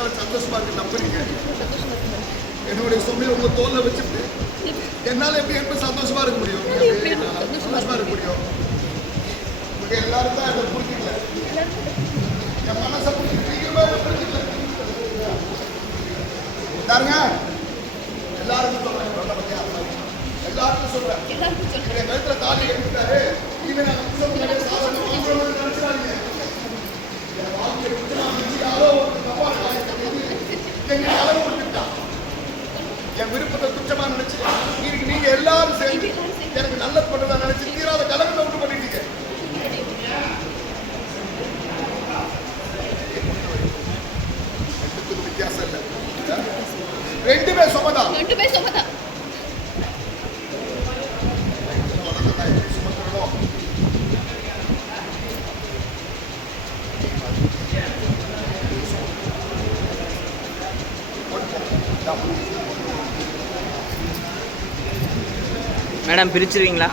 எவ்வளவு சந்தோஷமா இருக்கு நம்புறீங்க? என்னுடைய சுமையை உங்க தோல்ல வச்சுட்டு என்னால எப்படி சந்தோஷமா இருக்க முடியும்? சந்தோஷமா இருக்க முடியும்? உங்களுக்கு எல்லாரும் தான் அதை புரிஞ்சுக்கல. என் மனசை புரிஞ்சுக்கிறீங்களோ புரிஞ்சுக்கல. பாருங்க, எல்லாருக்கும் சொல்றேன், எல்லாருக்கும் சொல்றேன். என் கழுத்துல தாலி கட்டிட்டாரு, இனிமே நான் சாதாரண நினைச்சிடாதீங்க. என் வாழ்க்கையை யாரோ ஒரு தப்பான எங்க அளவு கொடுத்துட்டான். என் விருப்பத்தை துச்சமா நினைச்சு நீங்க எல்லாரும் சேர்ந்து எனக்கு நல்லது பண்ணதான் நினைச்சு தீராத கலகத்தை விட்டு பண்ணிட்டீங்க. வித்தியாசம் இல்ல, ரெண்டுமே சுமதான். மேடம் பிரிச்சிருவீங்களா?